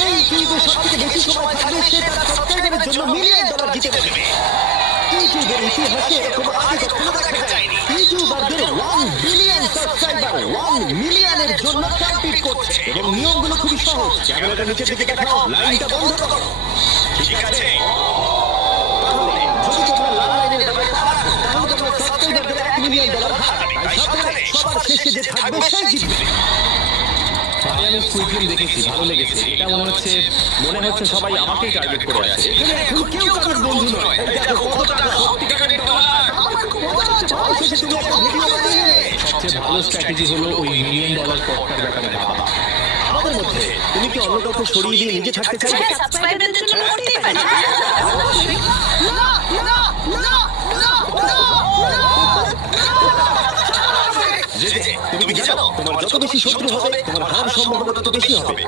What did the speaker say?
যে ইউটিউবে সবথেকে বেশি সময় থাকবে সে তার সাবস্ক্রাইবারের জন্য $1 মিলিয়ন জিতে নেবে। ইউটিউবের ইতিহাসে এরকম আগে কখনো দেখা যায়নি। ইউটিউবারদের 1 বিলিয়ন সাবস্ক্রাইবার 1 মিলিয়নের জন্য কম্পিট করছে এবং নিয়মগুলো খুবই সহজ। ক্যামেরাটা নিচের দিকে দেখাও, লাইনটা বন্ধ করো। ঠিক আছে, তাহলে যদি তোমরা লাল লাইনের ব্যাপারে পারো তাহলে তোমরা সাবস্ক্রাইবারদের $1 মিলিয়ন হারাবে। তাই সাবধানে, সবার শেষে যে থাকবে সেই জিতবে। ভাই আমি স্কুইড গেম দেখেছি, ভালো লেগেছে। এটা মনে হচ্ছে সবাই আমাকেই টার্গেট করে আছে। এখানে এখন কেউ কারোর বন্ধু নয়। এই দেখো কত টাকা, সত্যিকারের ডলার। আমার খুব মজা হচ্ছে ভাই, শেষে তুমি একটা ভিডিও বানিয়ে নিলে। সবচেয়ে ভালো স্ট্র্যাটেজি হলো ওই $1 মিলিয়ন পথটার ব্যাপারে ভাবা। আমাদের মধ্যে তুমি কি অন্য কাউকে সরিয়ে দিয়ে নিজে থাকতে চাইবে? সাবস্ক্রাইবারদের জন্য করতেই পারি। তুমি কি জানো তোমার যত বেশি শত্রু হবে তোমার হার সম্ভাবনা তত বেশি হবে।